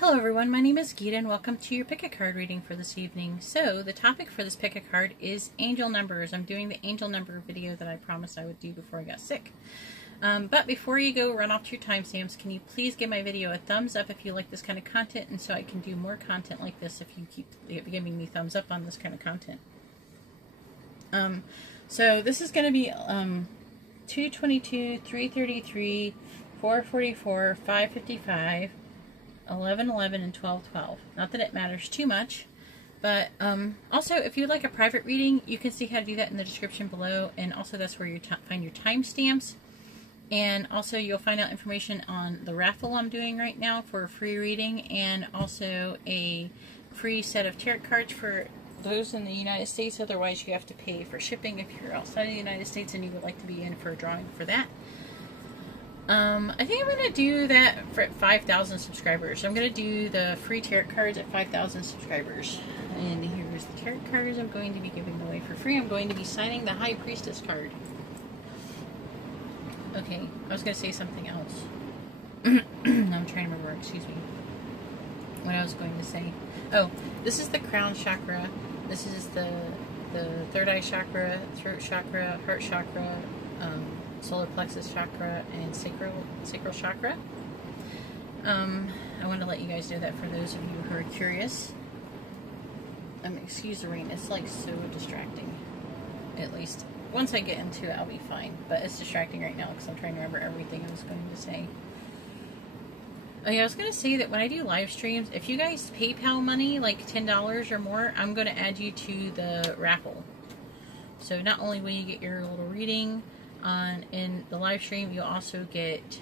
Hello everyone, my name is Geeta and welcome to your pick a card reading for this evening. So the topic for this pick a card is angel numbers. I'm doing the angel number video that I promised I would do before I got sick. But before you go run off to your timestamps, can you please give my video a thumbs up if you like this kind of content, and so I can do more content like this if you keep giving me thumbs up on this kind of content. So this is going to be 222, 333, 444, 555, 1111 and 1212. Not that it matters too much, but also if you'd like a private reading, you can see how to do that in the description below, and also that's where you find your timestamps, and also you'll find out information on the raffle I'm doing right now for a free reading, and also a free set of tarot cards for those in the United States. Otherwise you have to pay for shipping if you're outside of the United States and you would like to be in for a drawing for that. I think I'm going to do that for 5,000 subscribers. I'm going to do the free tarot cards at 5,000 subscribers. And here's the tarot cards I'm going to be giving away for free. I'm going to be signing the High Priestess card. Okay, I was going to say something else. I'm trying to remember, excuse me, what I was going to say. Oh, this is the crown chakra. This is the third eye chakra, throat chakra, heart chakra, solar plexus chakra, and sacral chakra. I want to let you guys know that for those of you who are curious. Excuse the rain, it's like so distracting. At least once I get into it I'll be fine, but it's distracting right now because I'm trying to remember everything I was going to say. Oh yeah, I was going to say that when I do live streams, if you guys PayPal money like $10 or more, I'm going to add you to the raffle. So not only will you get your little reading in the live stream, you'll also get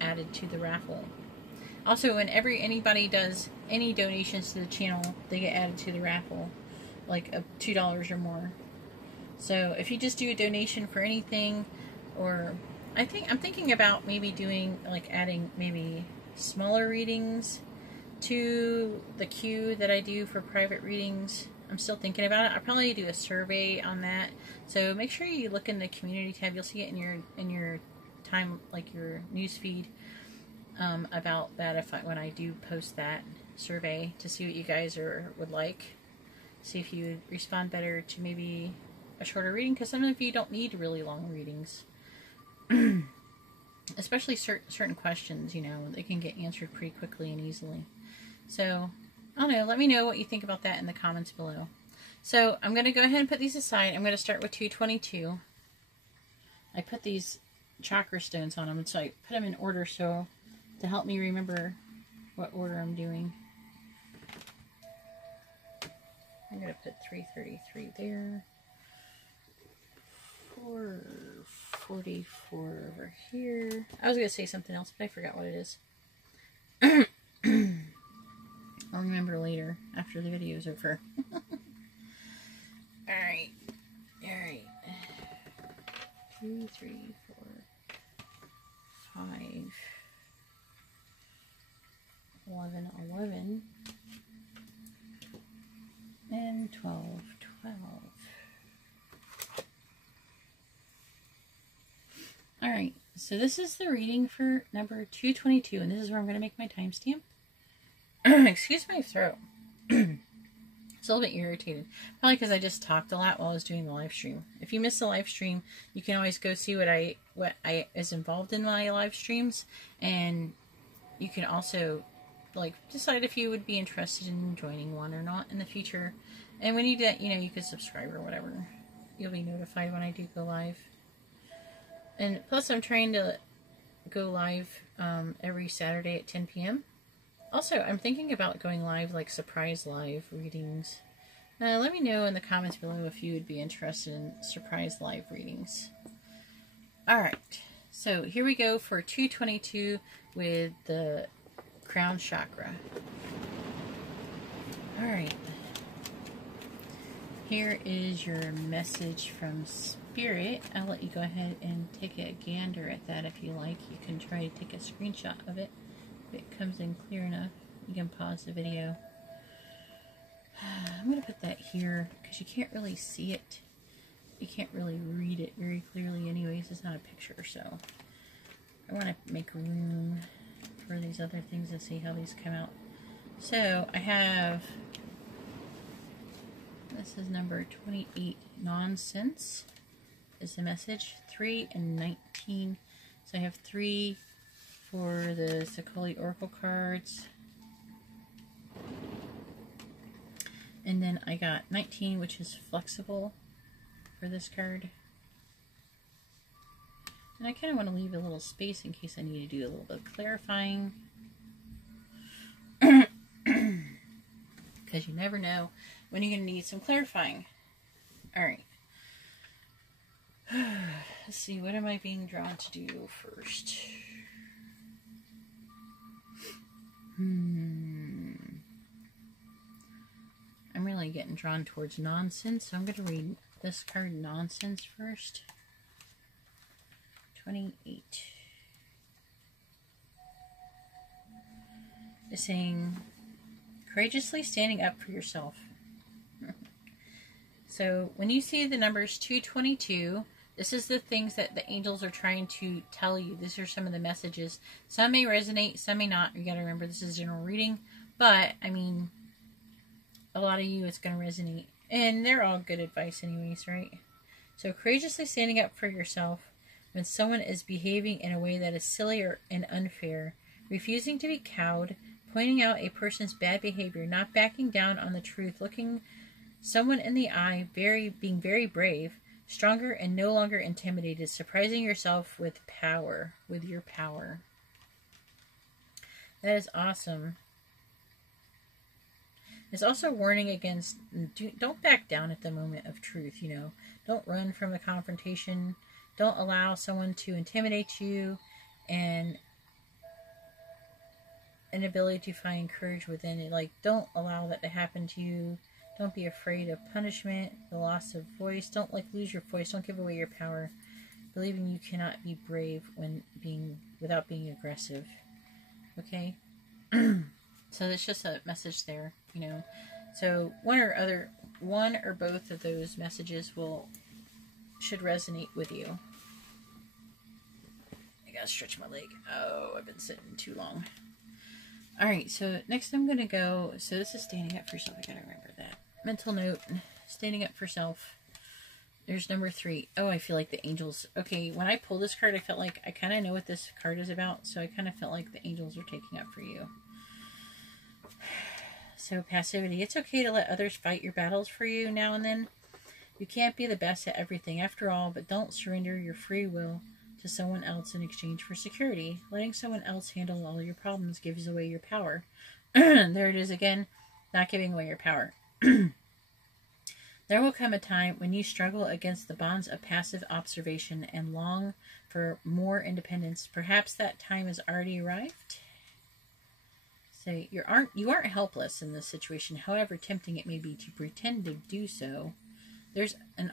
added to the raffle. Also, whenever anybody does any donations to the channel, they get added to the raffle, like $2 or more. So if you just do a donation for anything, or I'm thinking about maybe doing, like, adding maybe smaller readings to the queue that I do for private readings. I'm still thinking about it. I'll probably do a survey on that. So make sure you look in the community tab. You'll see it in your time, like your news feed, about that when I do post that survey, to see what you guys would like. See if you would respond better to maybe a shorter reading, because some of you don't need really long readings. Especially certain questions, you know, they can get answered pretty quickly and easily. So I don't know, let me know what you think about that in the comments below. So I'm going to go ahead and put these aside. I'm going to start with 222. I put these chakra stones on them, so I put them in order so to help me remember what order I'm doing. I'm going to put 333 there. 444 over here. I was going to say something else, but I forgot what it is. I'll remember later, after the video is over. Alright. 2, 3, 4, 5, 11, 11, and 12, 12. Alright, so this is the reading for number 222, and this is where I'm going to make my timestamp. Excuse my throat. It's a little bit irritated. Probably because I just talked a lot while I was doing the live stream. If you missed the live stream, you can always go see what is involved in my live streams, and you can also like decide if you would be interested in joining one or not in the future. And when you do that, you know, you could subscribe or whatever. You'll be notified when I do go live. And plus, I'm trying to go live every Saturday at 10 p.m. Also, I'm thinking about going live, like surprise live readings. Let me know in the comments below if you would be interested in surprise live readings. Alright, so here we go for 222 with the crown chakra. Alright. Here is your message from Spirit. I'll let you go ahead and take a gander at that if you like. You can try to take a screenshot of it. If it comes in clear enough, you can pause the video. I'm going to put that here because you can't really see it. You can't really read it very clearly anyways. It's not a picture, so I want to make room for these other things and see how these come out. So I have, this is number 28, nonsense is the message. 3 and 19. So I have 3 for the Sakali Oracle cards. And then I got 19, which is flexible for this card. And I kind of want to leave a little space in case I need to do a little bit of clarifying. Because you never know when you're going to need some clarifying. Alright. Let's see, what am I being drawn to do first? I'm really getting drawn towards nonsense, so I'm going to read this card, nonsense, first. 28. It's saying, courageously standing up for yourself. So when you see the numbers 222, this is the things that the angels are trying to tell you. These are some of the messages. Some may resonate, some may not. You got to remember this is general reading, but I mean, a lot of you it's going to resonate, and they're all good advice anyways, right? So courageously standing up for yourself when someone is behaving in a way that is silly and unfair, refusing to be cowed, pointing out a person's bad behavior, not backing down on the truth, looking someone in the eye, being very brave, stronger and no longer intimidated, surprising yourself with your power. That is awesome. It's also a warning against, don't back down at the moment of truth, you know. Don't run from a confrontation. Don't allow someone to intimidate you, and an ability to find courage within it. Like, don't allow that to happen to you. Don't be afraid of punishment, the loss of voice. Don't lose your voice. Don't give away your power. Believing you cannot be brave without being aggressive. Okay? So it's just a message there, you know. So one or both of those messages should resonate with you. I gotta stretch my leg. Oh, I've been sitting too long. Alright, so next I'm gonna go, so this is standing up for yourself. I gotta remember that. Mental note, standing up for self. There's number 3. Oh, I feel like the angels. Okay, when I pulled this card, I felt like I kind of know what this card is about, so I kind of felt like the angels are taking up for you. So, passivity. It's okay to let others fight your battles for you now and then. You can't be the best at everything after all, but don't surrender your free will to someone else in exchange for security. Letting someone else handle all your problems gives away your power. There it is again, not giving away your power. There will come a time when you struggle against the bonds of passive observation and long for more independence. Perhaps that time has already arrived. So you aren't helpless in this situation, however tempting it may be to pretend to do so.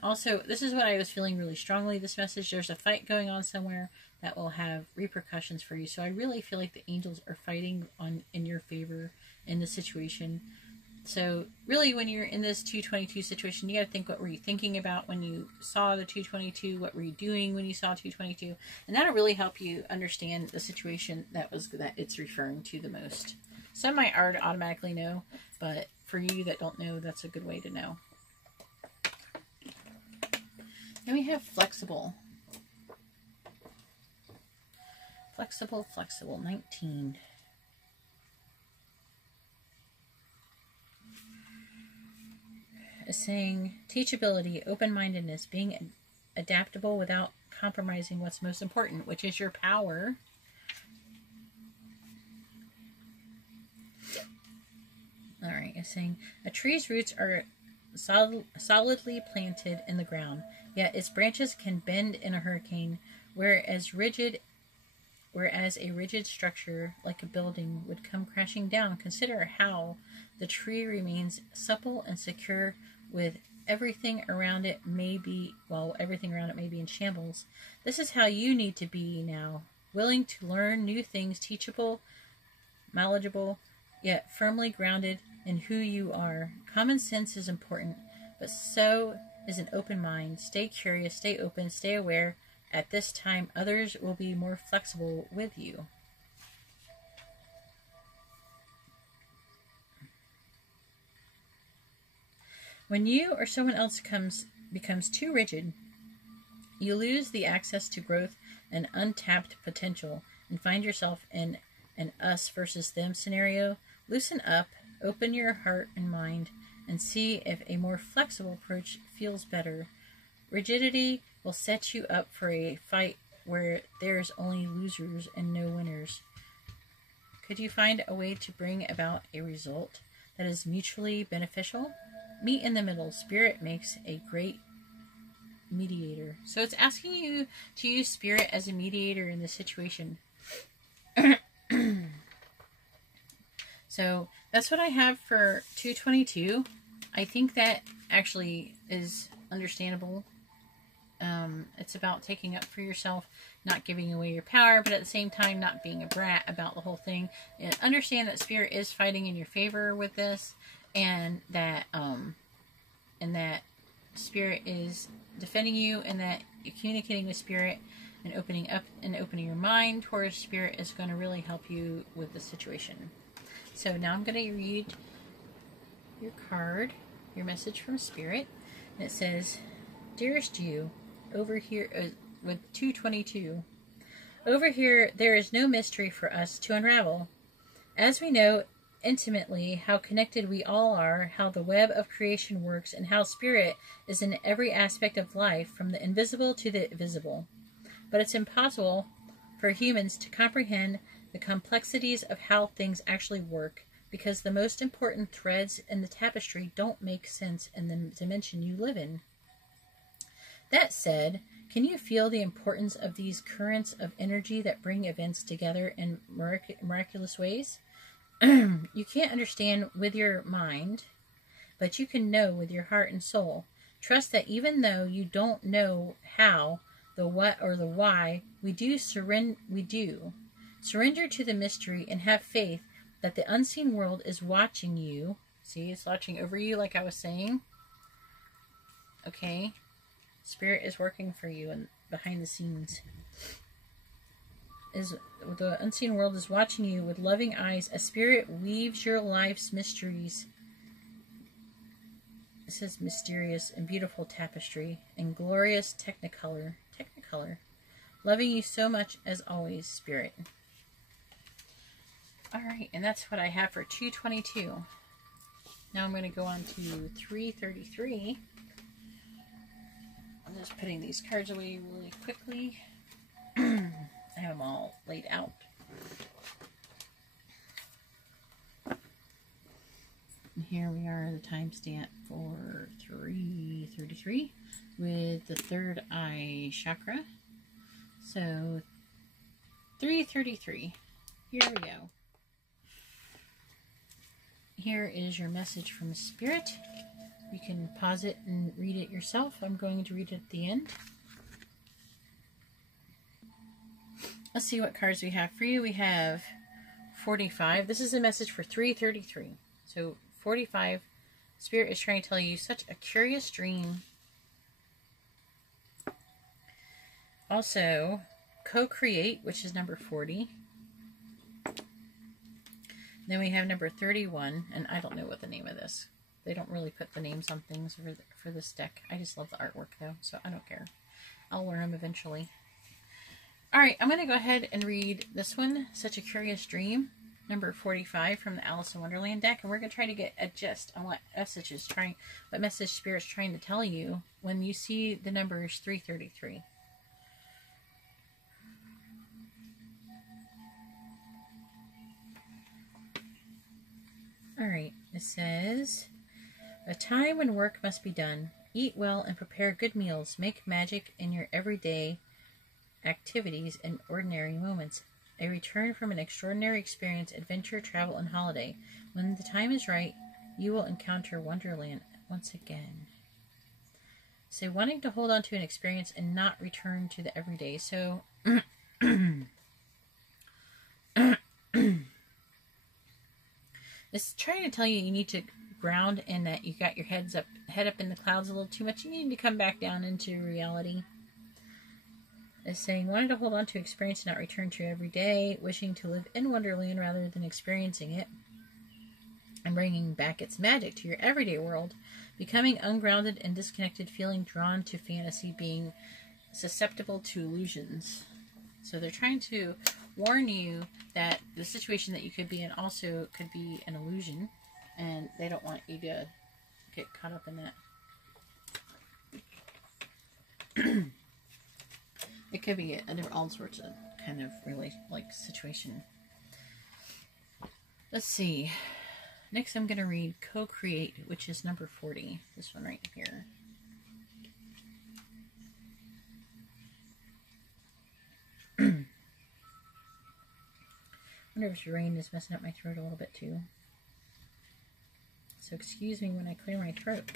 Also, this is what I was feeling really strongly, this message. There's a fight going on somewhere that will have repercussions for you. So I really feel like the angels are fighting in your favor in this situation. So really, when you're in this 222 situation, you got to think, what were you thinking about when you saw the 222? What were you doing when you saw 222? And that'll really help you understand the situation that it's referring to the most. Some might already automatically know, but for you that don't know, that's a good way to know. Then we have flexible. Flexible, 19. Is saying teachability, open-mindedness, being adaptable without compromising what's most important, which is your power. Alright, it's saying a tree's roots are solidly planted in the ground, yet its branches can bend in a hurricane, whereas a rigid structure like a building would come crashing down. Consider how the tree remains supple and secure with everything around it may be in shambles. This is how you need to be now, willing to learn new things, teachable, knowledgeable, yet firmly grounded in who you are. Common sense is important, but so is an open mind. Stay curious, stay open, stay aware. At this time, others will be more flexible with you. When you or someone else becomes too rigid, you lose the access to growth and untapped potential and find yourself in an us versus them scenario. Loosen up, open your heart and mind, and see if a more flexible approach feels better. Rigidity will set you up for a fight where there's only losers and no winners. Could you find a way to bring about a result that is mutually beneficial? Meet in the middle. Spirit makes a great mediator. So it's asking you to use Spirit as a mediator in this situation. So that's what I have for 222. I think that actually is understandable. It's about taking up for yourself, not giving away your power, but at the same time not being a brat about the whole thing. And understand that Spirit is fighting in your favor with this, and that Spirit is defending you, and that you're communicating with Spirit and opening up and opening your mind towards Spirit is going to really help you with the situation. So now I'm going to read your card, your message from Spirit, and it says, "Dearest you, over here with 222, over here there is no mystery for us to unravel. As we know intimately how connected we all are, how the web of creation works, and how Spirit is in every aspect of life, from the invisible to the visible. But it's impossible for humans to comprehend the complexities of how things actually work, because the most important threads in the tapestry don't make sense in the dimension you live in. That said, can you feel the importance of these currents of energy that bring events together in miraculous ways? You can't understand with your mind, but you can know with your heart and soul. Trust that even though you don't know how, the what, or the why, we do. Surrender to the mystery and have faith that the unseen world is watching you. See, it's watching over you, like I was saying. Okay? Spirit is working for you and behind the scenes. The unseen world is watching you with loving eyes as Spirit weaves your life's mysteries. It says mysterious and beautiful tapestry and glorious technicolor. Loving you so much as always, Spirit." Alright, and that's what I have for 222. Now I'm going to go on to 333. I'm just putting these cards away really quickly. I have them all laid out. And here we are, the timestamp for 333 with the third eye chakra. So 333. Here we go. Here is your message from Spirit. You can pause it and read it yourself. I'm going to read it at the end. Let's see what cards we have for you. We have 45. This is a message for 333. So 45. Spirit is trying to tell you such a curious dream. Also, co-create, which is number 40. Then we have number 31, and I don't know what the name of this. They don't really put the names on things for this deck. I just love the artwork, though, so I don't care. I'll learn them eventually. Alright, I'm going to go ahead and read this one, Such a Curious Dream, number 45 from the Alice in Wonderland deck, and we're going to try to get a gist on what message Spirit's trying to tell you when you see the numbers 333. Alright, it says, "A time when work must be done. Eat well and prepare good meals. Make magic in your everyday activities and ordinary moments. A return from an extraordinary experience, adventure, travel, and holiday. When the time is right, you will encounter Wonderland once again." So wanting to hold on to an experience and not return to the everyday. So it's trying to tell you need to ground, and that you got your head up in the clouds a little too much. You need to come back down into reality. It's saying, wanting to hold on to experience and not return to every day, wishing to live in Wonderland rather than experiencing it. and bringing back its magic to your everyday world. Becoming ungrounded and disconnected, feeling drawn to fantasy, being susceptible to illusions. So they're trying to warn you that the situation that you could be in also could be an illusion, and they don't want you to get caught up in that. It could be all sorts of kind of really like situation. Let's see. Next I'm going to read Co-Create, which is number 40. This one right here. I wonder if this rain is messing up my throat a little bit too. So excuse me when I clear my throat.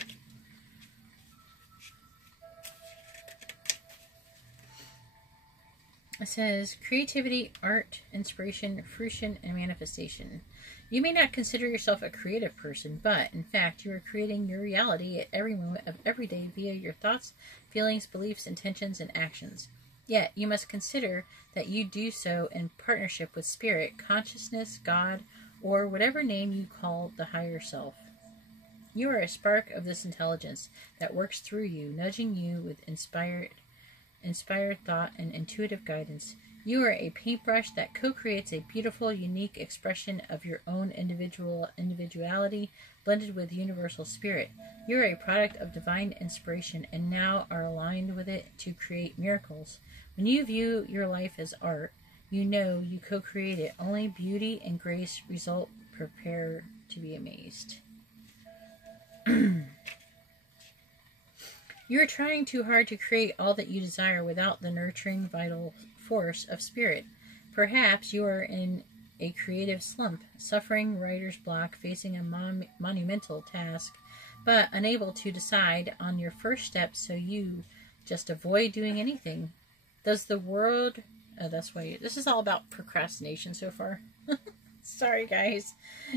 It says, creativity, art, inspiration, fruition, and manifestation. You may not consider yourself a creative person, but, in fact, you are creating your reality at every moment of every day via your thoughts, feelings, beliefs, intentions, and actions. Yet, you must consider that you do so in partnership with Spirit, Consciousness, God, or whatever name you call the higher self. You are a spark of this intelligence that works through you, nudging you with inspired thought and intuitive guidance. You are a paintbrush that co-creates a beautiful, unique expression of your own individuality blended with universal spirit. You are a product of divine inspiration and now are aligned with it to create miracles. When you view your life as art, you know you co-create it. Only beauty and grace result. Prepare to be amazed. You are trying too hard to create all that you desire without the nurturing, vital force of spirit. Perhaps you are in a creative slump, suffering writer's block, facing a monumental task, but unable to decide on your first step, so you just avoid doing anything. Does the world... Oh, that's why... This is all about procrastination so far. Sorry, guys.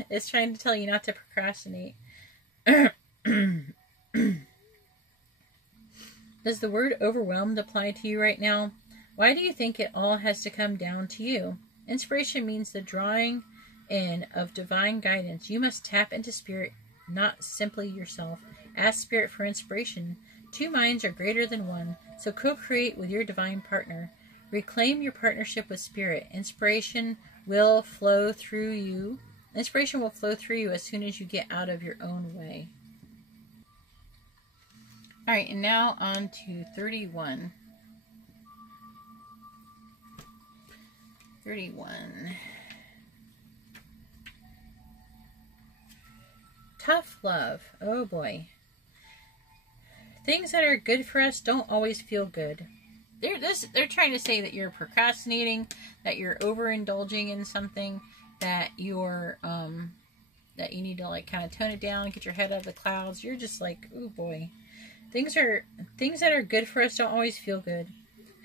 It's trying to tell you not to procrastinate. Does the word overwhelmed apply to you right now? Why do you think it all has to come down to you? Inspiration means the drawing in of divine guidance. You must tap into spirit, not simply yourself. Ask spirit for inspiration. Two minds are greater than one, so co-create with your divine partner. Reclaim your partnership with spirit. Inspiration will flow through you. Inspiration will flow through you as soon as you get out of your own way. Alright, and now on to 31. 31. Tough love. Oh boy. Things that are good for us don't always feel good. They're trying to say that you're procrastinating, that you're overindulging in something, that you're that you need to like kind of tone it down, get your head out of the clouds. You're just like, oh boy. Things that are good for us don't always feel good.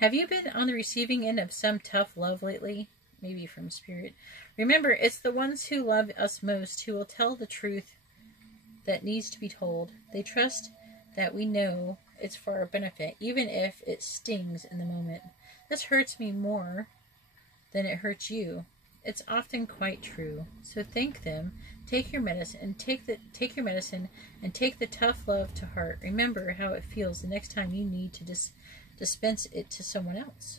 Have you been on the receiving end of some tough love lately? Maybe from spirit. Remember, it's the ones who love us most who will tell the truth that needs to be told. They trust that we know it's for our benefit, even if it stings in the moment. This hurts me more than it hurts you. It's often quite true. So thank them. Take your medicine and take the tough love to heart. Remember how it feels the next time you need to dispense it to someone else.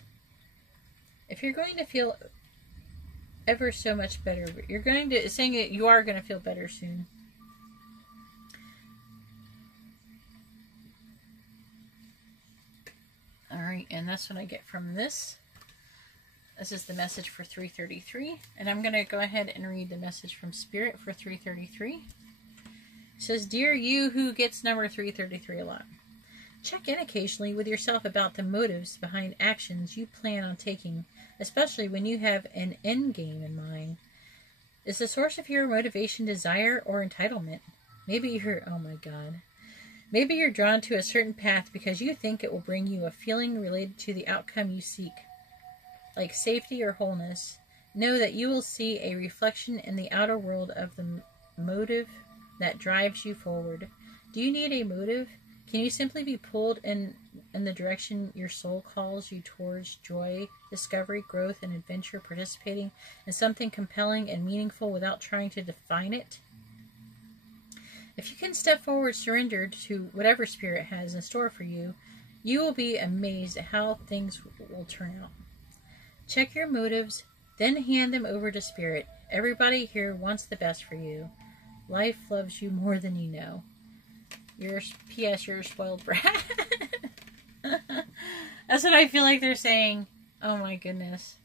If you're going to feel ever so much better, it's saying that you are going to feel better soon. All right, and that's what I get from this. This is the message for 333, and I'm going to go ahead and read the message from Spirit for 333. It says, Dear you who gets number 333 a lot, check in occasionally with yourself about the motives behind actions you plan on taking, especially when you have an end game in mind. Is the source of your motivation desire or entitlement? Maybe you're drawn to a certain path because you think it will bring you a feeling related to the outcome you seek, like safety or wholeness. Know that you will see a reflection in the outer world of the motive that drives you forward. Do you need a motive? Can you simply be pulled in the direction your soul calls you towards joy, discovery, growth, and adventure, participating in something compelling and meaningful without trying to define it? If you can step forward surrendered to whatever Spirit has in store for you, you will be amazed at how things will turn out. Check your motives, then hand them over to Spirit. Everybody here wants the best for you. Life loves you more than you know. P.S. You're a spoiled brat. That's what I feel like they're saying. Oh my goodness.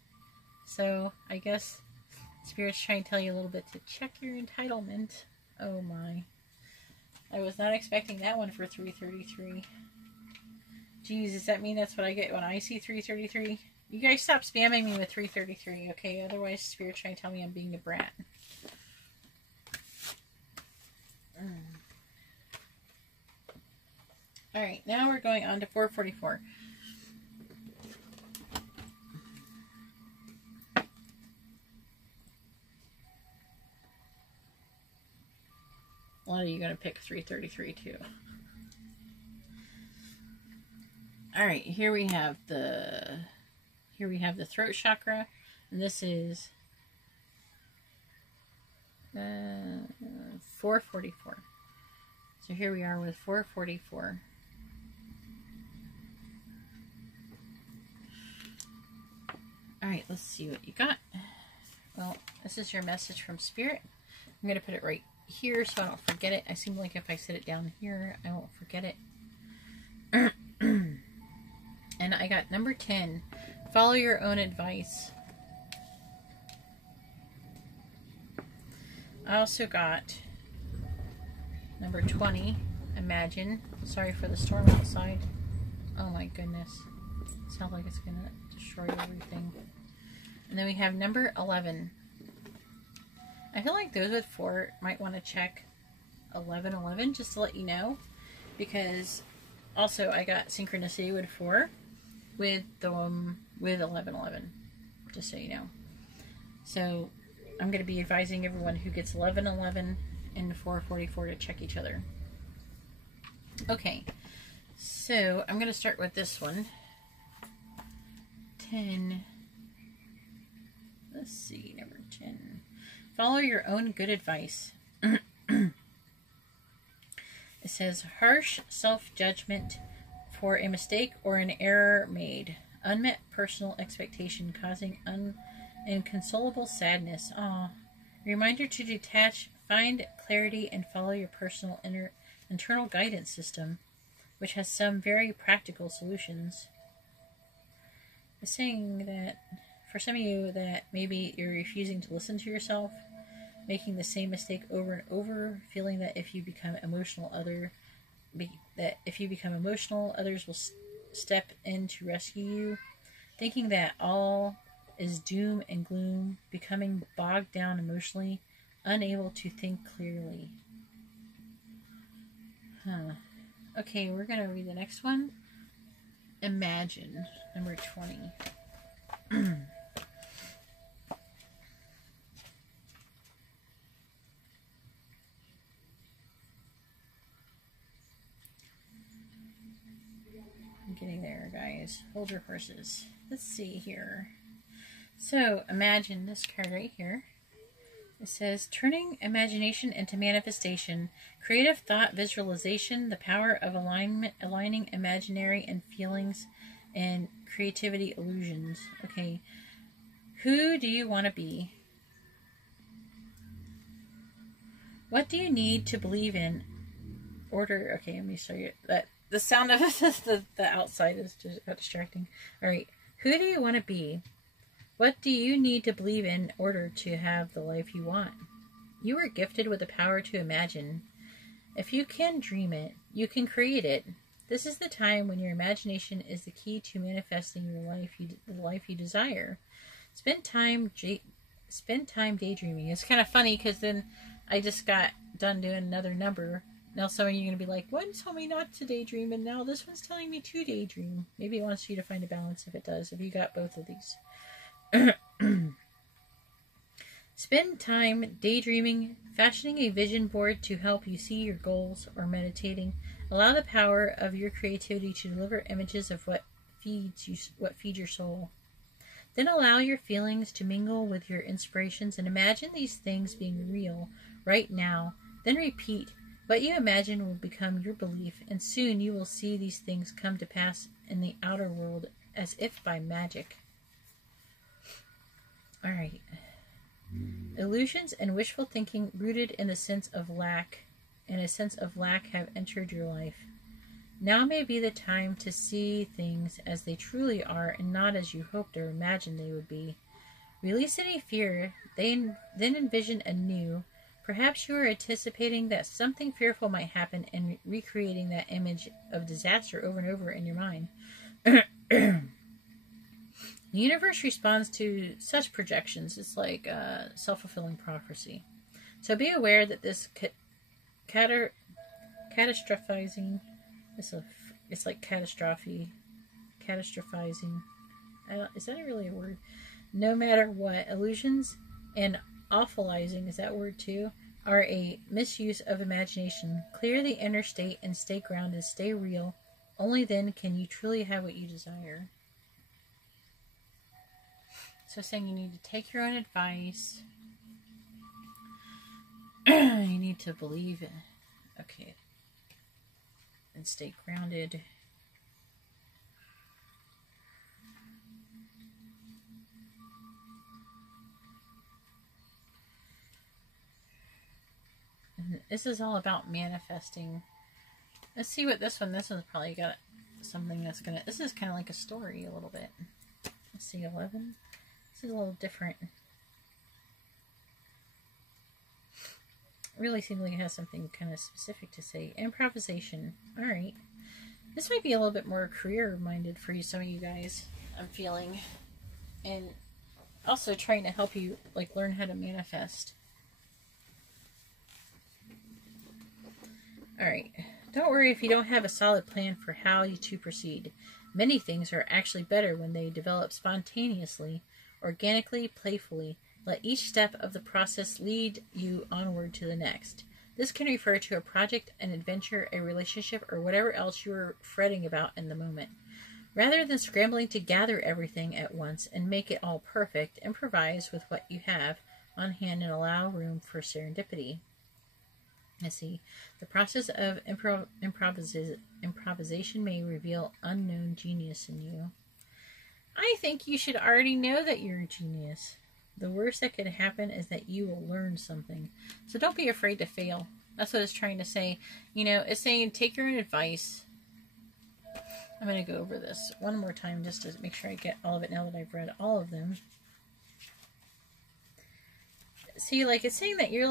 So, I guess Spirit's trying to tell you a little bit to check your entitlement. Oh my. I was not expecting that one for 333. Jeez, does that mean that's what I get when I see 333? You guys stop spamming me with 333, okay? Otherwise, Spirit's trying to tell me I'm being a brat. Alright, now we're going on to 444. A lot of you are going to pick 333 too. Alright, here we have the throat chakra, and this is 444. So here we are with 444. Alright, let's see what you got. Well, this is your message from Spirit. I'm going to put it right here so I don't forget it. I seem like if I sit it down here, I won't forget it. And I got number 10. Follow your own advice. I also got number 20. Imagine. Sorry for the storm outside. Oh my goodness. Sounds like it's going to destroy everything. And then we have number 11. I feel like those with 4 might want to check 1111 just to let you know. Because also I got synchronicity with 4 with 1111. Just so you know. So I'm going to be advising everyone who gets 1111 and 444 to check each other. Okay. So I'm going to start with this one. 10. Let's see, number 10. Follow your own good advice. It says, harsh self-judgment for a mistake or an error made. Unmet personal expectation causing inconsolable sadness. Aw. Reminder to detach, find clarity, and follow your personal internal guidance system, which has some very practical solutions. It's saying that for some of you that maybe you're refusing to listen to yourself, making the same mistake over and over, feeling that if you become emotional, others will step in to rescue you, thinking that all is doom and gloom, becoming bogged down emotionally, unable to think clearly. Okay, we're going to read the next one. Imagine, number 20. I'm getting there, guys. Hold your horses. Let's see here. So, imagine this card right here. It says, turning imagination into manifestation, creative thought visualization, the power of aligning imaginary and feelings and creativity illusions. Okay, who do you want to be? What do you need to believe in order? Okay, let me show you that. The sound of the outside is just distracting. All right, who do you want to be? What do you need to believe in order to have the life you want? You are gifted with the power to imagine. If you can dream it, you can create it. This is the time when your imagination is the key to manifesting the life you desire. Spend time daydreaming. It's kind of funny because then I just got done doing another number. Now some of you are going to be like, one told me not to daydream, and now this one's telling me to daydream. Maybe it wants you to find a balance if it does, if you got both of these. Spend time daydreaming, fashioning a vision board to help you see your goals, or meditating. Allow the power of your creativity to deliver images of what feeds your soul. Then allow your feelings to mingle with your inspirations and imagine these things being real right now. Then repeat, What you imagine will become your belief, and soon you will see these things come to pass in the outer world as if by magic. Alright. Illusions and wishful thinking rooted in a sense of lack have entered your life. Now may be the time to see things as they truly are and not as you hoped or imagined they would be. Release any fear, then envision anew. Perhaps you are anticipating that something fearful might happen and recreating that image of disaster over and over in your mind. The universe responds to such projections. It's like self-fulfilling prophecy. So be aware that this catastrophizing, it's like catastrophizing. Is that really a word? No matter what, illusions and awfulizing, is that word too, are a misuse of imagination. Clear the inner state and stay grounded, stay real. Only then can you truly have what you desire. So saying you need to take your own advice. You need to believe it. Okay. And stay grounded. And this is all about manifesting. Let's see what this one's probably got something that's gonna, this is kind of like a story a little bit. Let's see, 11. This is a little different. Really seems like it has something kind of specific to say. Improvisation. Alright. This might be a little bit more career-minded for you, some of you guys, I'm feeling. And also trying to help you, like, learn how to manifest. Alright. Don't worry if you don't have a solid plan for how to proceed. Many things are actually better when they develop spontaneously, organically, playfully. Let each step of the process lead you onward to the next. This can refer to a project, an adventure, a relationship, or whatever else you are fretting about in the moment. Rather than scrambling to gather everything at once and make it all perfect, improvise with what you have on hand and allow room for serendipity. Let's see. The process of improvisation may reveal unknown genius in you. I think you should already know that you're a genius. The worst that could happen is that you will learn something. So don't be afraid to fail. That's what it's trying to say. You know, it's saying take your own advice. I'm going to go over this one more time just to make sure I get all of it now that I've read all of them. See, like, it's saying that you're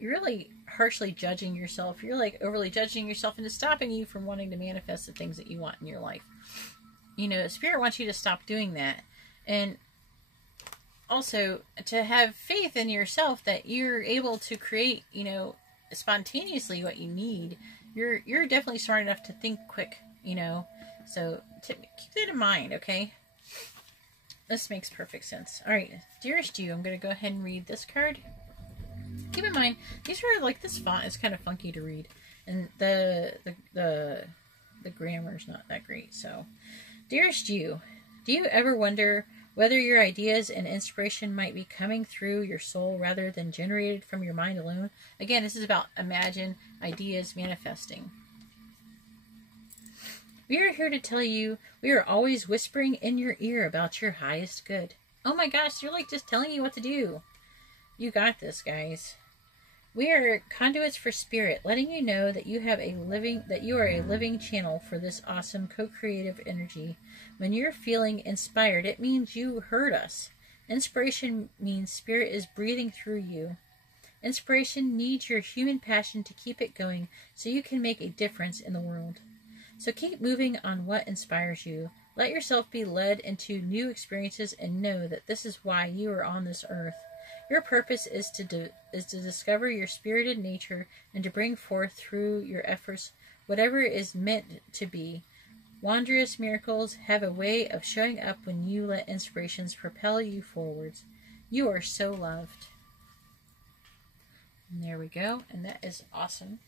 really harshly judging yourself. You're like overly judging yourself, and it's stopping you from wanting to manifest the things that you want in your life. You know, Spirit wants you to stop doing that. And also to have faith in yourself that you're able to create, you know, spontaneously what you need. You're definitely smart enough to think quick, you know. So keep that in mind, okay? This makes perfect sense. All right, dearest you, I'm going to go ahead and read this card. Keep in mind, these are like, this font is kind of funky to read, and the grammar is not that great. So, dearest you, do you ever wonder whether your ideas and inspiration might be coming through your soul rather than generated from your mind alone? Again, this is about imagine, ideas, manifesting. We are here to tell you we are always whispering in your ear about your highest good. Oh my gosh, they're like just telling you what to do. You got this, guys. We are conduits for spirit, letting you know that you are a living channel for this awesome co-creative energy. When you're feeling inspired, it means you heard us. Inspiration means spirit is breathing through you. Inspiration needs your human passion to keep it going so you can make a difference in the world. So keep moving on what inspires you. Let yourself be led into new experiences and know that this is why you are on this earth. Your purpose is to discover your spirited nature and to bring forth through your efforts whatever is meant to be. Wondrous miracles have a way of showing up when you let inspirations propel you forwards. You are so loved. And there we go. And that is awesome.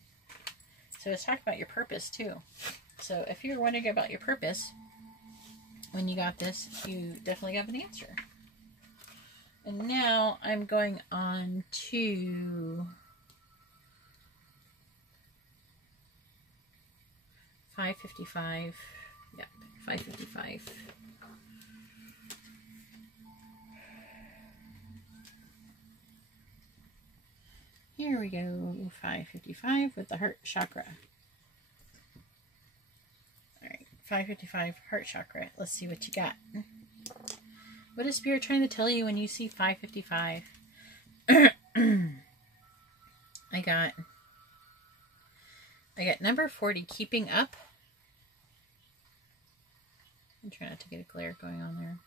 So let's talk about your purpose too. So if you're wondering about your purpose, when you got this, you definitely have an answer. And now I'm going on to 555. Yep, 555. Here we go, 555 with the heart chakra. Alright, 555 heart chakra. Let's see what you got. What is Spirit trying to tell you when you see 555? I got number 40, keeping up. I'm trying not to get a glare going on there.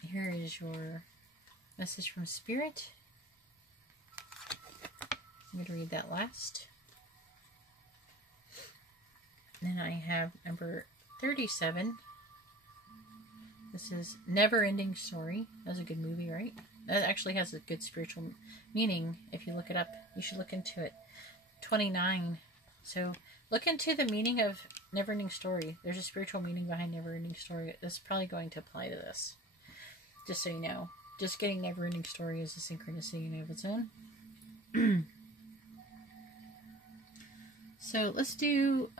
Here is your message from Spirit. I'm going to read that last. Then I have number 37. This is Never Ending Story. That's a good movie, right? That actually has a good spiritual meaning. If you look it up, you should look into it. 29. So look into the meaning of Never Ending Story. There's a spiritual meaning behind Never Ending Story. That's probably going to apply to this. Just so you know. Just getting Never Ending Story is a synchronicity in and of its own. So let's do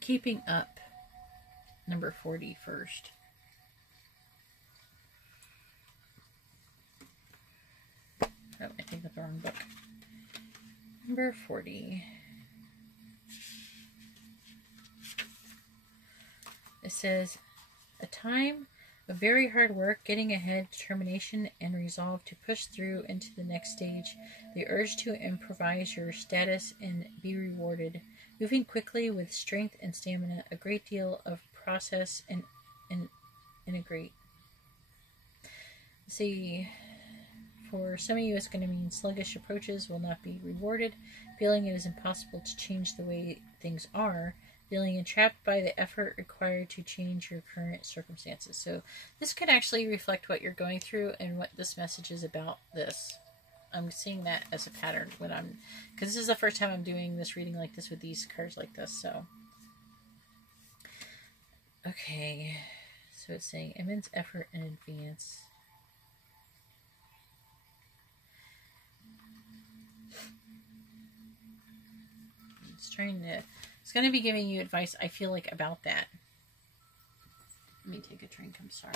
Keeping Up, number 40 first. Oh, I picked up the wrong book. Number 40. It says, a time of very hard work, getting ahead, determination, and resolve to push through into the next stage. The urge to improvise your status and be rewarded. Moving quickly with strength and stamina. A great deal of process and integrate. See, for some of you it's going to mean sluggish approaches will not be rewarded. Feeling it is impossible to change the way things are. Feeling entrapped by the effort required to change your current circumstances. So this could actually reflect what you're going through and what this message is about this. I'm seeing that as a pattern when because this is the first time I'm doing this reading like this with these cards like this. So, okay. So it's saying immense effort in advance. It's going to be giving you advice, I feel like, about that. Let me take a drink. I'm sorry.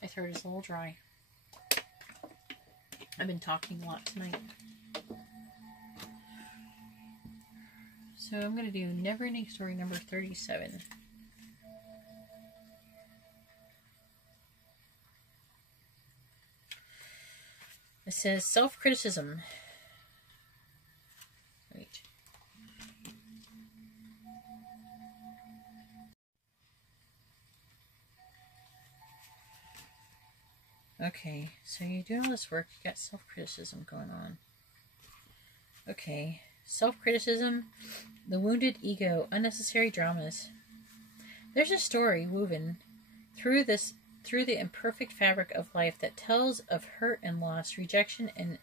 My throat is a little dry. I've been talking a lot tonight. So I'm going to do Never Ending Story number 37. It says self-criticism. Wait. Okay, so you're doing all this work, you got self-criticism going on. Okay, self-criticism, the wounded ego, unnecessary dramas. There's a story woven through the imperfect fabric of life that tells of hurt and loss, rejection and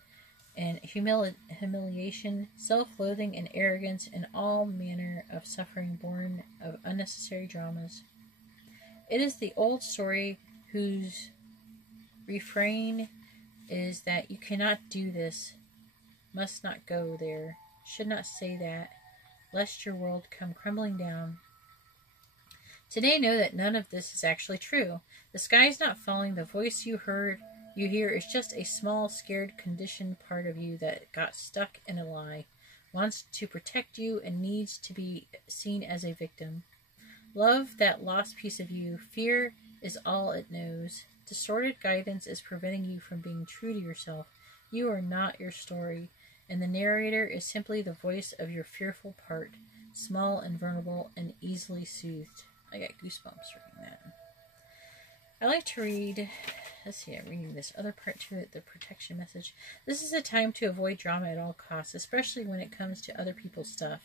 humiliation, self-loathing and arrogance, and all manner of suffering born of unnecessary dramas. It is the old story whose refrain is that you cannot do this, must not go there, should not say that, lest your world come crumbling down. Today know that none of this is actually true. The sky is not falling. The voice you hear is just a small, scared, conditioned part of you that got stuck in a lie, wants to protect you, and needs to be seen as a victim. Love that lost piece of you. Fear is all it knows. Distorted guidance is preventing you from being true to yourself. You are not your story, and the narrator is simply the voice of your fearful part, small and vulnerable and easily soothed. I got goosebumps reading that. I like to read, let's see, I'm reading this other part to it, the protection message. This is a time to avoid drama at all costs, especially when it comes to other people's stuff.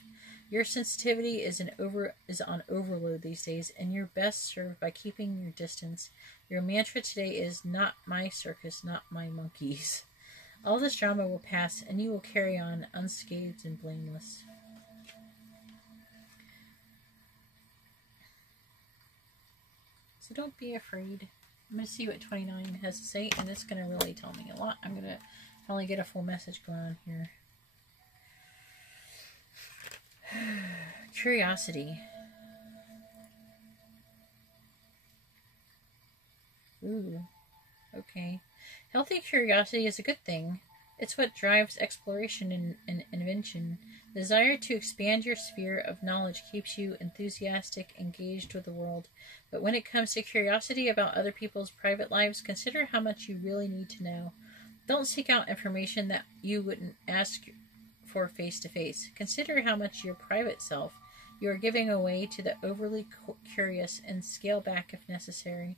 Your sensitivity is on overload these days, and you're best served by keeping your distance. Your mantra today is, not my circus, not my monkeys. All this drama will pass, and you will carry on unscathed and blameless. So don't be afraid. I'm going to see what 29 has to say, and it's going to really tell me a lot. I'm going to finally get a full message going on here. Curiosity. Ooh, okay. Healthy curiosity is a good thing. It's what drives exploration and invention. The desire to expand your sphere of knowledge keeps you enthusiastic, engaged with the world. But when it comes to curiosity about other people's private lives, consider how much you really need to know. Don't seek out information that you wouldn't ask for face to face. Consider how much your private self you are giving away to the overly curious and scale back if necessary.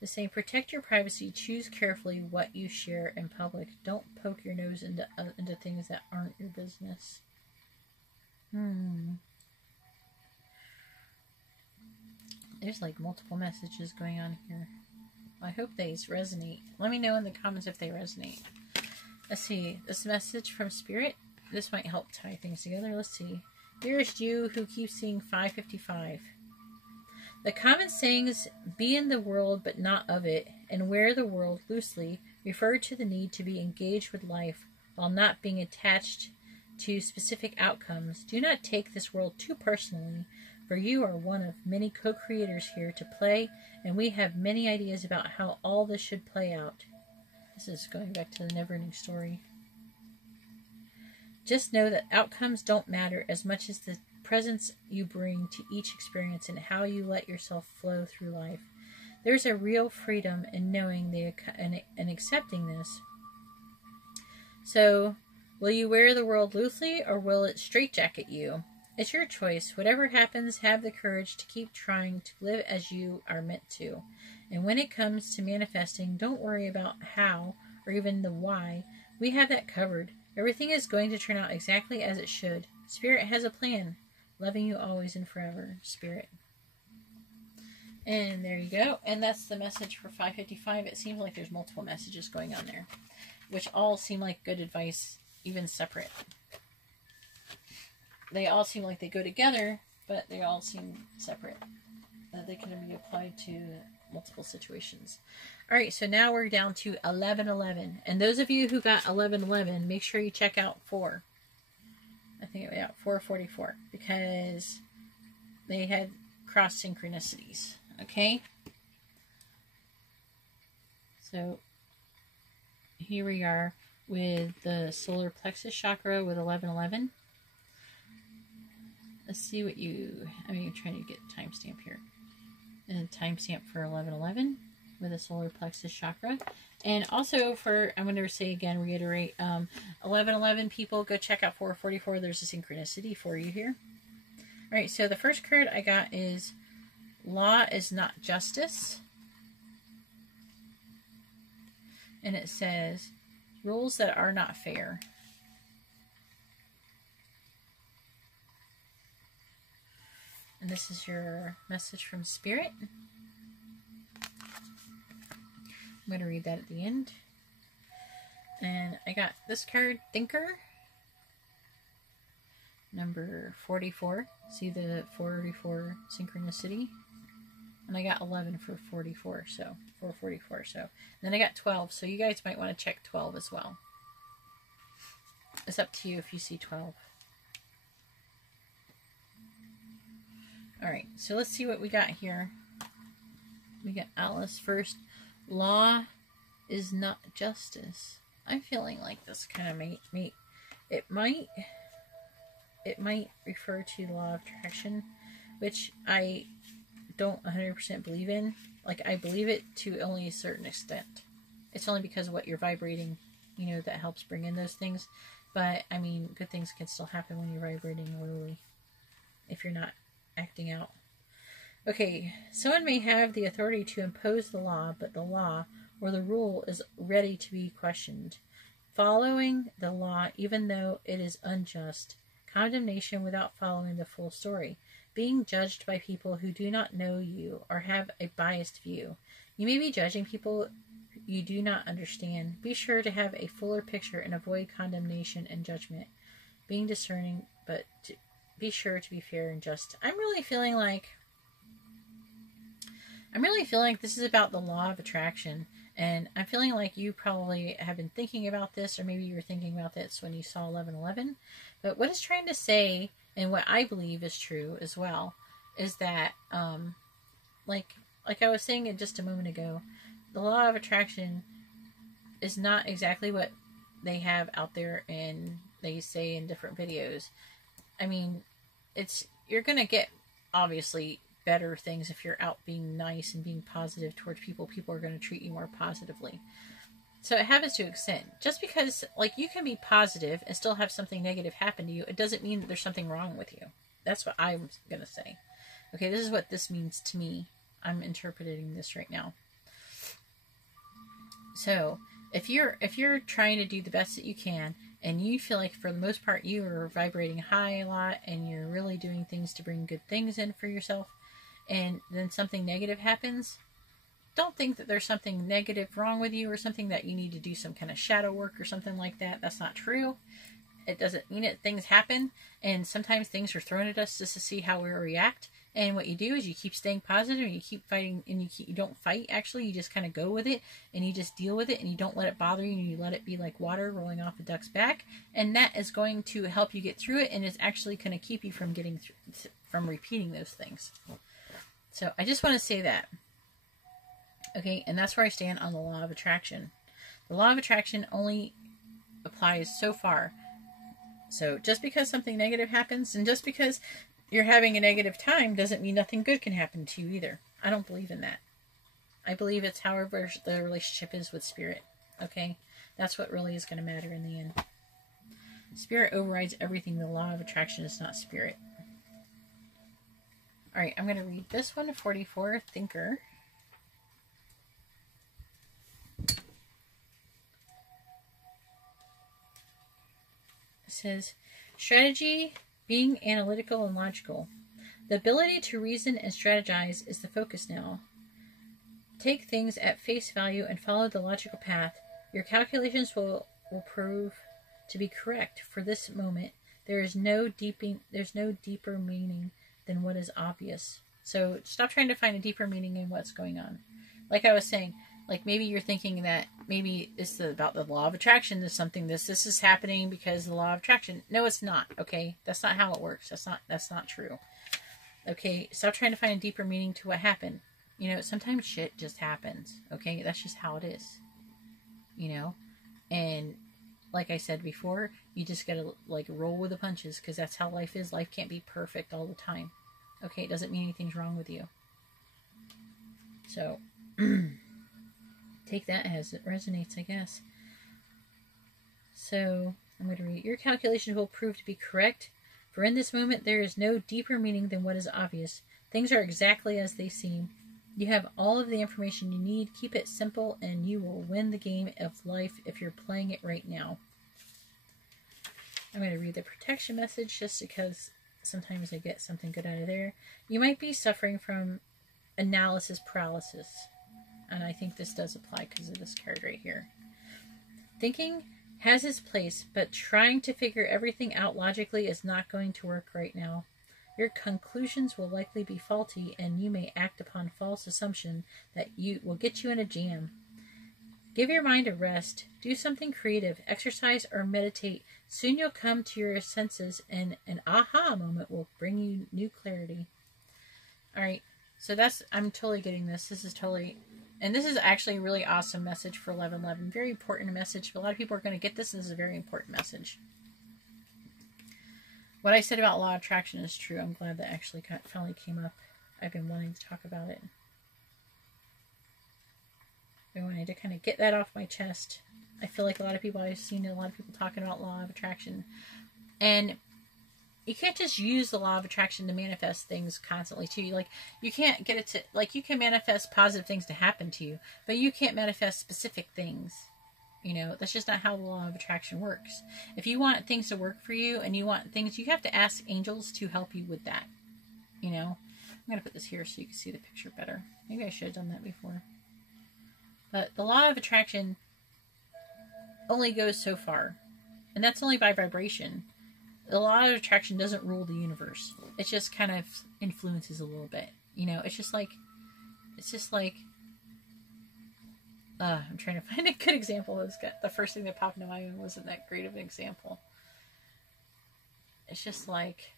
The same, protect your privacy. Choose carefully what you share in public. Don't poke your nose into things that aren't your business. There's like multiple messages going on here. I hope these resonate. Let me know in the comments if they resonate. Let's see. This message from Spirit. This might help tie things together. Let's see. Dearest you who keeps seeing 555. The common sayings, be in the world but not of it, and wear the world loosely, refer to the need to be engaged with life while not being attached to specific outcomes. Do not take this world too personally, for you are one of many co-creators here to play, and we have many ideas about how all this should play out. This is going back to the never-ending story. Just know that outcomes don't matter as much as the presence you bring to each experience and how you let yourself flow through life. There's a real freedom in knowing and accepting this. So, will you wear the world loosely or will it straitjacket you? It's your choice. Whatever happens, have the courage to keep trying to live as you are meant to. And when it comes to manifesting, don't worry about how or even the why. We have that covered. Everything is going to turn out exactly as it should. Spirit has a plan. Loving you always and forever, Spirit. And there you go. And that's the message for 555. It seems like there's multiple messages going on there, which all seem like good advice, even separate. They all seem like they go together, but they all seem separate. That they can be applied to multiple situations. Alright, so now we're down to 1111. And those of you who got 1111, make sure you check out 4. I think it was 444, because they had cross synchronicities. Okay? So, here we are with the solar plexus chakra with 1111. Let's see what I'm trying to get timestamp here. And timestamp for 1111 with the solar plexus chakra. And also I'm going to say again, reiterate, 1111 people, go check out 444. There's a synchronicity for you here. All right, so the first card I got is Law is Not Justice. And it says, rules that are not fair. And this is your message from Spirit. I'm going to read that at the end. And I got this card, Thinker. Number 44. See the 44 synchronicity? And I got 11 for 44, so 444. So, and then I got 12, so you guys might want to check 12 as well. It's up to you if you see 12. Alright, so let's see what we got here. We got Alice first. Law is not justice. I'm feeling like this kind of it might refer to the law of attraction, which I don't 100% believe in. Like, I believe it to only a certain extent. It's only because of what you're vibrating, that helps bring in those things. But, I mean, good things can still happen when you're vibrating lowly, if you're not acting out. Okay, someone may have the authority to impose the law, but the law or the rule is ready to be questioned. Following the law, even though it is unjust. Condemnation without following the full story. Being judged by people who do not know you or have a biased view. You may be judging people you do not understand. Be sure to have a fuller picture and avoid condemnation and judgment. Being discerning, but be sure to be fair and just. I'm really feeling like this is about the law of attraction, and I'm feeling like you probably have been thinking about this, or maybe you were thinking about this when you saw 1111. But what it's trying to say And what I believe is true as well is that, like I was saying it just a moment ago, the law of attraction is not exactly what they have out there and they say in different videos. I mean, you're going to get obviously better things if you're out being nice and being positive towards people. People are going to treat you more positively. So it happens to an extent. Just because, like, you can be positive and still have something negative happen to you, it doesn't mean that there's something wrong with you. That's what I'm going to say. Okay, this is what this means to me. I'm interpreting this right now. So, if you're trying to do the best that you can, and you feel like for the most part you are vibrating high a lot, and you're really doing things to bring good things in for yourself, and then something negative happens, don't think that there's something negative wrong with you or something that you need to do some kind of shadow work or something like that. That's not true. It doesn't mean it. Things happen, and sometimes things are thrown at us just to see how we react. And what you do is you keep staying positive, and you keep fighting, and you don't fight, actually. You just kind of go with it, and you just deal with it, and you don't let it bother you, and you let it be like water rolling off a duck's back. And that is going to help you get through it, and it's actually going to keep you from getting from repeating those things. So I just want to say that. Okay, and that's where I stand on the law of attraction. The law of attraction only applies so far. So just because something negative happens, and just because you're having a negative time, doesn't mean nothing good can happen to you either. I don't believe in that. I believe it's however the relationship is with spirit. Okay? That's what really is going to matter in the end. Spirit overrides everything. The law of attraction is not spirit. Alright, I'm going to read this one, 44, Thinker. It says, strategy, being analytical and logical. The ability to reason and strategize is the focus now. Take things at face value and follow the logical path. Your calculations will prove to be correct. For this moment, there's no deeper meaning than what is obvious. So stop trying to find a deeper meaning in what's going on. Like I was saying, like maybe you're thinking that maybe it's about the law of attraction. There's something this is happening because of the law of attraction. No, it's not. Okay, that's not how it works. That's not true. Okay, stop trying to find a deeper meaning to what happened. You know, sometimes shit just happens. Okay, that's just how it is. You know, and like I said before, you just gotta like roll with the punches because that's how life is. Life can't be perfect all the time. Okay, it doesn't mean anything's wrong with you. So. Take that as it resonates, I guess. So, I'm going to read. Your calculations will prove to be correct, for in this moment there is no deeper meaning than what is obvious. Things are exactly as they seem. You have all of the information you need. Keep it simple, and you will win the game of life if you're playing it right now. I'm going to read the protection message just because sometimes I get something good out of there. You might be suffering from analysis paralysis. And I think this does apply because of this card right here. Thinking has its place, but trying to figure everything out logically is not going to work right now. Your conclusions will likely be faulty, and you may act upon false assumption that will get you in a jam. Give your mind a rest. Do something creative. Exercise or meditate. Soon you'll come to your senses, and an aha moment will bring you new clarity. Alright, so I'm totally getting this. This is actually a really awesome message for 1111. Very important message. A lot of people are going to get this. This is a very important message. What I said about law of attraction is true. I'm glad that actually finally came up. I've been wanting to talk about it. I wanted to kind of get that off my chest. I feel like I've seen a lot of people talking about law of attraction. And you can't just use the law of attraction to manifest things constantly too. Like, you can't get it to, like, you can manifest positive things to happen to you, but you can't manifest specific things. You know, that's just not how the law of attraction works. If you want things to work for you and you want things, you have to ask angels to help you with that. You know, I'm going to put this here so you can see the picture better. Maybe I should have done that before. But the law of attraction only goes so far, and that's only by vibration. The law of attraction doesn't rule the universe. It just kind of influences a little bit. You know, it's just like, I'm trying to find a good example. The first thing that popped into my mind wasn't that great of an example. It's just like,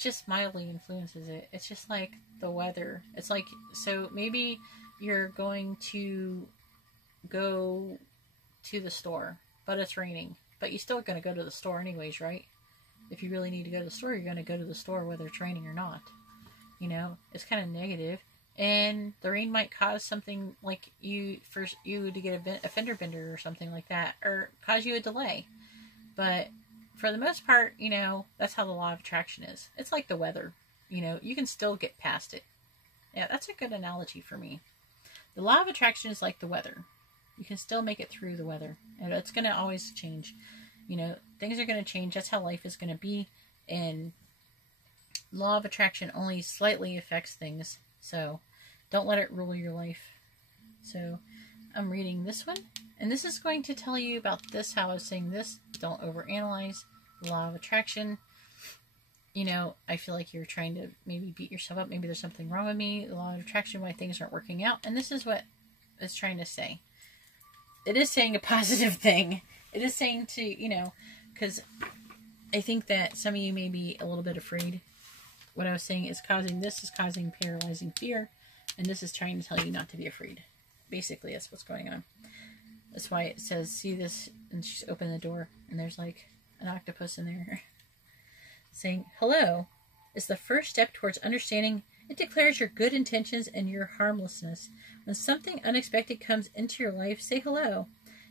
just mildly influences it. It's just like the weather. It's like, so maybe you're going to go to the store, but it's raining. But you're still going to go to the store anyways, right? If you really need to go to the store, you're going to go to the store whether it's raining or not. You know, it's kind of negative. And the rain might cause something like you to get a fender bender or something like that, or cause you a delay. But for the most part, you know, that's how the law of attraction is. It's like the weather. You know, you can still get past it. Yeah, that's a good analogy for me. The law of attraction is like the weather. You can still make it through the weather. And it's going to always change. You know, things are going to change. That's how life is going to be. And law of attraction only slightly affects things. So don't let it rule your life. So I'm reading this one. And this is going to tell you about this, how I was saying this. Don't overanalyze. The law of attraction. You know, I feel like you're trying to maybe beat yourself up. Maybe there's something wrong with me. The law of attraction, why things aren't working out. And this is what it's trying to say. It is saying a positive thing. It is saying to, you know, because I think that some of you may be a little bit afraid. What I was saying is causing paralyzing fear. And this is trying to tell you not to be afraid. Basically, that's what's going on. That's why it says, see this, and she's opening the door, and there's like an octopus in there. Saying, hello, is the first step towards understanding. It declares your good intentions and your harmlessness. When something unexpected comes into your life, say hello.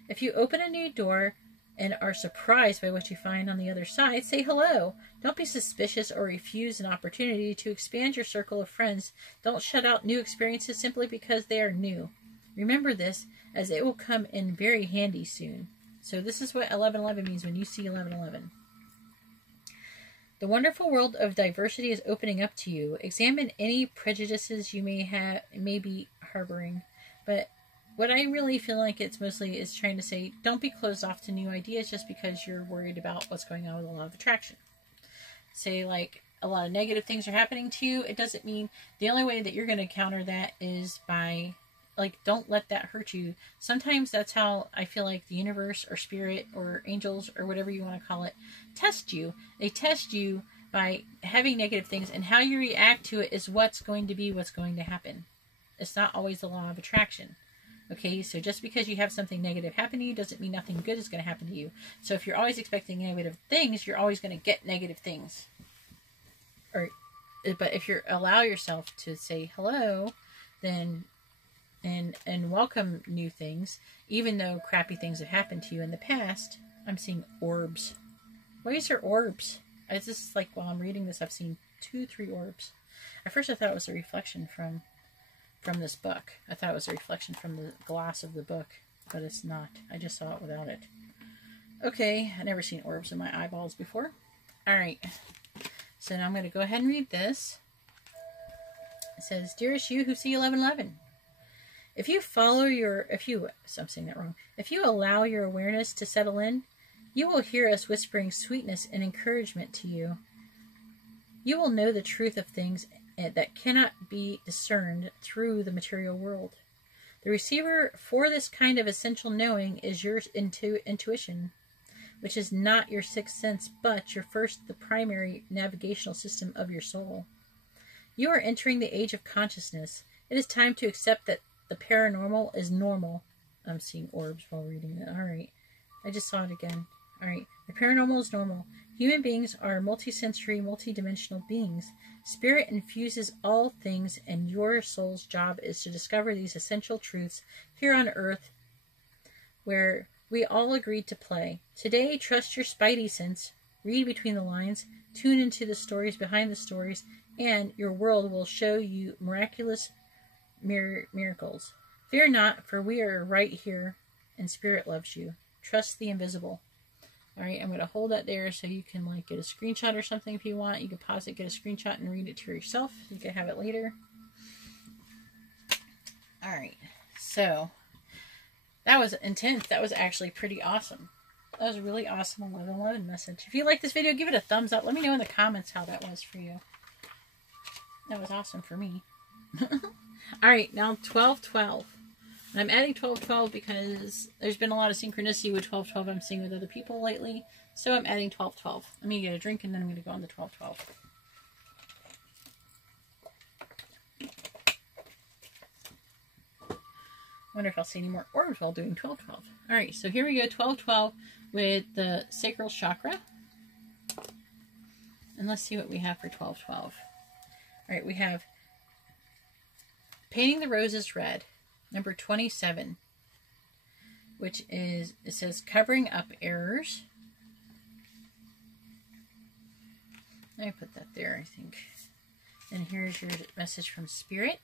If you open a new door and are surprised by what you find on the other side, say hello. Don't be suspicious or refuse an opportunity to expand your circle of friends. Don't shut out new experiences simply because they are new. Remember this, as it will come in very handy soon. So this is what 1111 means when you see 1111. The wonderful world of diversity is opening up to you. Examine any prejudices you may be harboring. But what I really feel like it's mostly is trying to say, don't be closed off to new ideas just because you're worried about what's going on with the law of attraction. Say, like, a lot of negative things are happening to you. It doesn't mean the only way that you're going to counter that is by, like, don't let that hurt you. Sometimes that's how I feel like the universe or spirit or angels or whatever you want to call it test you. They test you by having negative things, and how you react to it is what's going to happen. It's not always the law of attraction. Okay, so just because you have something negative happen to you doesn't mean nothing good is going to happen to you. So if you're always expecting negative things, you're always going to get negative things. But if you allow yourself to say hello, then and welcome new things, even though crappy things have happened to you in the past. I'm seeing orbs. Why is there orbs? It's just like while I'm reading this, I've seen 2-3 orbs. At first I thought it was a reflection from this book. I thought it was a reflection from the glass of the book, but it's not. I just saw it without it. Okay, I've never seen orbs in my eyeballs before. Alright, so now I'm going to go ahead and read this. It says, Dearest you who see 1111, if you allow your awareness to settle in, you will hear us whispering sweetness and encouragement to you. You will know the truth of things that cannot be discerned through the material world. The receiver for this kind of essential knowing is your intuition, which is not your sixth sense, but the primary navigational system of your soul. You are entering the age of consciousness. It is time to accept that the paranormal is normal. I'm seeing orbs while reading it. Alright. I just saw it again. Alright. The paranormal is normal. Human beings are multisensory, multidimensional beings. Spirit infuses all things, and your soul's job is to discover these essential truths here on Earth, where we all agreed to play. Today, trust your spidey sense, read between the lines, tune into the stories behind the stories, and your world will show you miraculous miracles. Fear not, for we are right here, and Spirit loves you. Trust the invisible. Alright, I'm going to hold that there so you can like get a screenshot or something if you want. You can pause it, get a screenshot, and read it to yourself. You can have it later. Alright, so that was intense. That was actually pretty awesome. That was a really awesome 1111 message. If you like this video, give it a thumbs up. Let me know in the comments how that was for you. That was awesome for me. Alright, now 1212. And I'm adding 1212 because there's been a lot of synchronicity with 1212 I'm seeing with other people lately. So I'm adding 1212. Let me get a drink and then I'm going to go on the 1212. Wonder if I'll see any more orbs while doing 12-12. Alright, so here we go, 12-12 with the sacral chakra. And let's see what we have for 12-12. Alright, we have Painting the Roses Red, number 27, which is, it says, covering up errors. Let me put that there, I think. And here's your message from Spirit.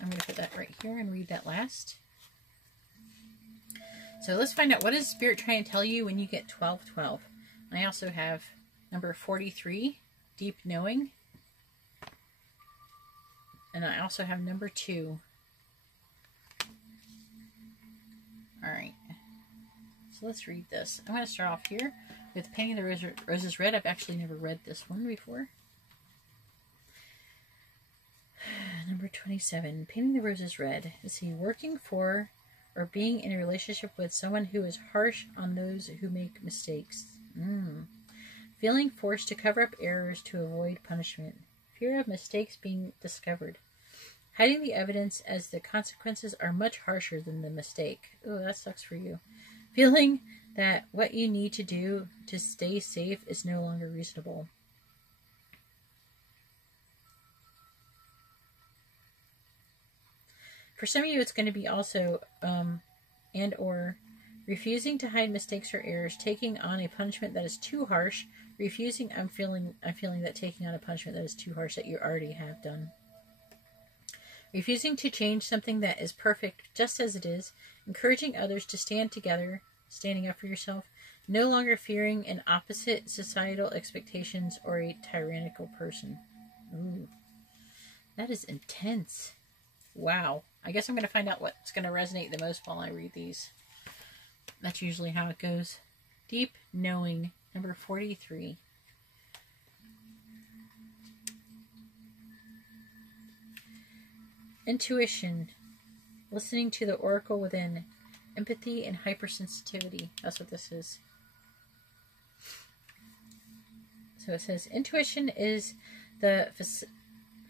I'm going to put that right here and read that last. So let's find out, what is Spirit trying to tell you when you get 12-12. I also have number 43, Deep Knowing. And I also have number 2. Alright. So let's read this. I'm going to start off here with Painting the Roses Red. I've actually never read this one before. Number 27. Painting the Roses Red. Is he working for or being in a relationship with someone who is harsh on those who make mistakes? Feeling forced to cover up errors to avoid punishment. Fear of mistakes being discovered. Hiding the evidence as the consequences are much harsher than the mistake. Oh, that sucks for you. Feeling that what you need to do to stay safe is no longer reasonable. For some of you, it's going to be also, and or refusing to hide mistakes or errors, taking on a punishment that is too harsh, I'm feeling that taking on a punishment that is too harsh that you already have done. Refusing to change something that is perfect just as it is, encouraging others to stand together, standing up for yourself, no longer fearing an opposite societal expectations or a tyrannical person. Ooh, that is intense. Wow. I guess I'm going to find out what's going to resonate the most while I read these. That's usually how it goes. Deep Knowing, number 43. Intuition, listening to the oracle within, empathy and hypersensitivity. That's what this is. So it says, intuition is the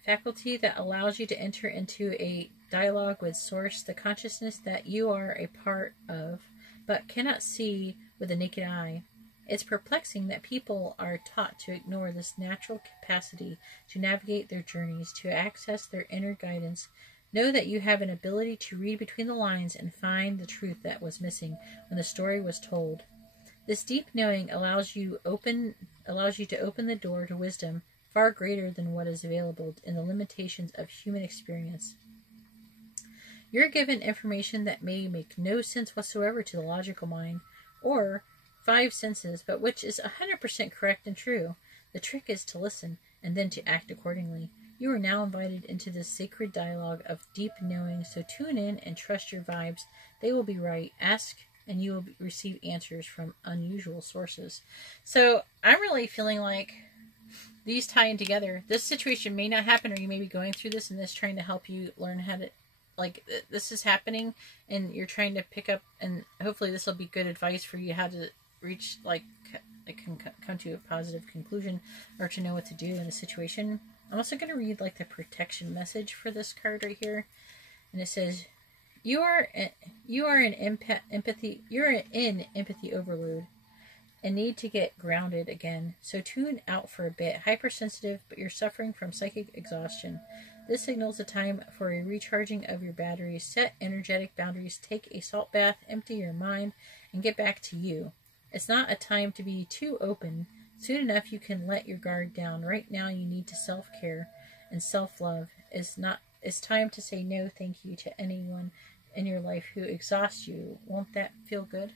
faculty that allows you to enter into a dialogue with Source, the consciousness that you are a part of, but cannot see with the naked eye. It's perplexing that people are taught to ignore this natural capacity to navigate their journeys, to access their inner guidance. Know that you have an ability to read between the lines and find the truth that was missing when the story was told. This deep knowing allows you to open the door to wisdom far greater than what is available in the limitations of human experience. You're given information that may make no sense whatsoever to the logical mind or 5 senses, but which is 100% correct and true. The trick is to listen and then to act accordingly. You are now invited into this sacred dialogue of deep knowing, so tune in and trust your vibes. They will be right. Ask and you will receive answers from unusual sources. So I'm really feeling like these tie in together. This situation may not happen, or you may be going through this and this trying to help you learn how to, like, this is happening and you're trying to pick up, and hopefully this will be good advice for you how to reach, like come to a positive conclusion or to know what to do in a situation. I'm also going to read like the protection message for this card right here, and it says, you are in empathy overload and need to get grounded again, so tune out for a bit. Hypersensitive, but you're suffering from psychic exhaustion. This signals a time for a recharging of your batteries. Set energetic boundaries, take a salt bath, empty your mind, and get back to you. It's not a time to be too open. Soon enough you can let your guard down. Right now you need to self-care and self-love. It's time to say no thank you to anyone in your life who exhausts you. Won't that feel good?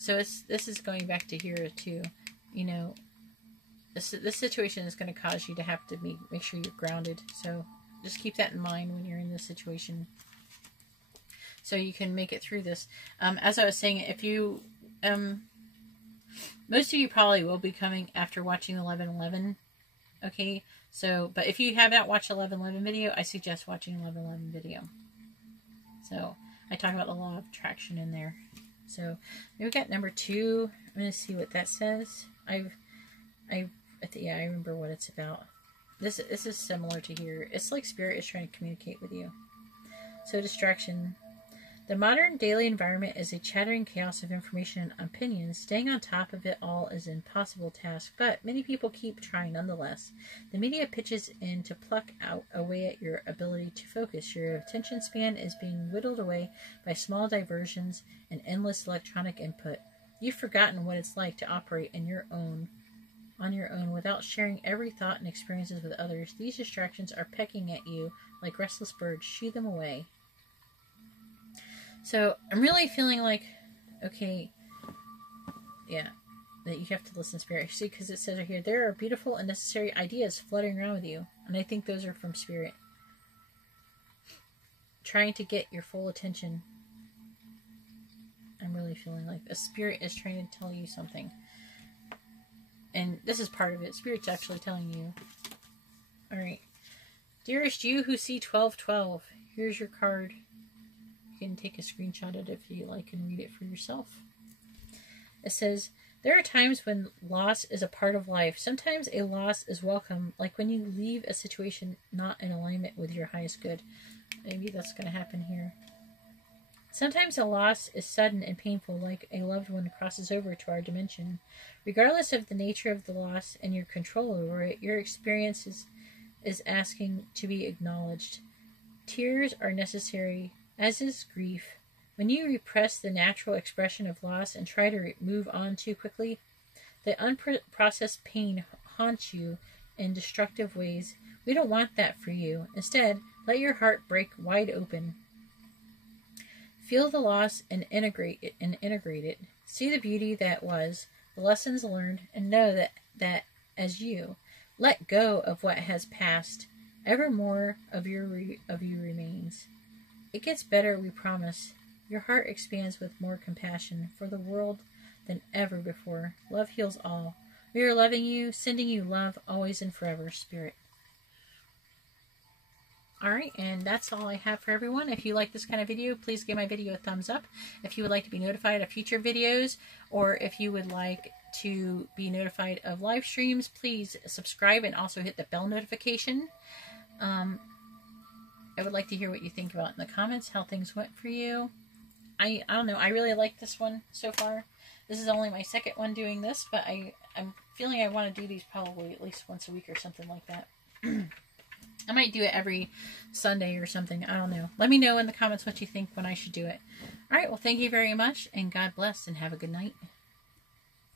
So this is going back to here too. You know, this situation is going to cause you to have to make sure you're grounded. So just keep that in mind when you're in this situation, so you can make it through this. As I was saying, if you most of you probably will be coming after watching 11:11. Okay, so but if you have not watched 11:11 video, I suggest watching 11:11 video. So I talk about the law of attraction in there. So we got number 2. I'm going to see what that says. I remember what it's about. This is similar to here. It's like Spirit is trying to communicate with you. So distraction. The modern daily environment is a chattering chaos of information and opinions. Staying on top of it all is an impossible task, but many people keep trying nonetheless. The media pitches in to pluck away at your ability to focus. Your attention span is being whittled away by small diversions and endless electronic input. You've forgotten what it's like to operate on your own without sharing every thought and experiences with others. These distractions are pecking at you like restless birds. Shoo them away. So I'm really feeling like, okay, yeah, that you have to listen to Spirit. See, because it says right here, there are beautiful and necessary ideas floating around with you. And I think those are from Spirit. Trying to get your full attention. I'm really feeling like a Spirit is trying to tell you something. And this is part of it. Spirit's actually telling you. Alright. Dearest you who see 1212, here's your card. You can take a screenshot of it if you like and read it for yourself. It says, there are times when loss is a part of life. Sometimes a loss is welcome, like when you leave a situation not in alignment with your highest good. Maybe that's going to happen here. Sometimes a loss is sudden and painful, like a loved one crosses over to our dimension. Regardless of the nature of the loss and your control over it, your experience is asking to be acknowledged. Tears are necessary, as is grief. When you repress the natural expression of loss and try to move on too quickly, the unprocessed pain haunts you in destructive ways. We don't want that for you. Instead, let your heart break wide open. Feel the loss and integrate it. See the beauty that was, the lessons learned, and know that as you let go of what has passed, ever more of you remains. It gets better, we promise. Your heart expands with more compassion for the world than ever before. Love heals all. We are loving you, sending you love always and forever, Spirit. Alright, and that's all I have for everyone. If you like this kind of video, please give my video a thumbs up. If you would like to be notified of future videos, or if you would like to be notified of live streams, please subscribe and also hit the bell notification. I would like to hear what you think about in the comments, how things went for you. I don't know, I really like this one so far. This is only my second one doing this, but I'm feeling I want to do these probably at least once a week or something like that. I might do it every Sunday or something. I don't know. Let me know in the comments what you think when I should do it. Alright, well, thank you very much, and God bless, and have a good night.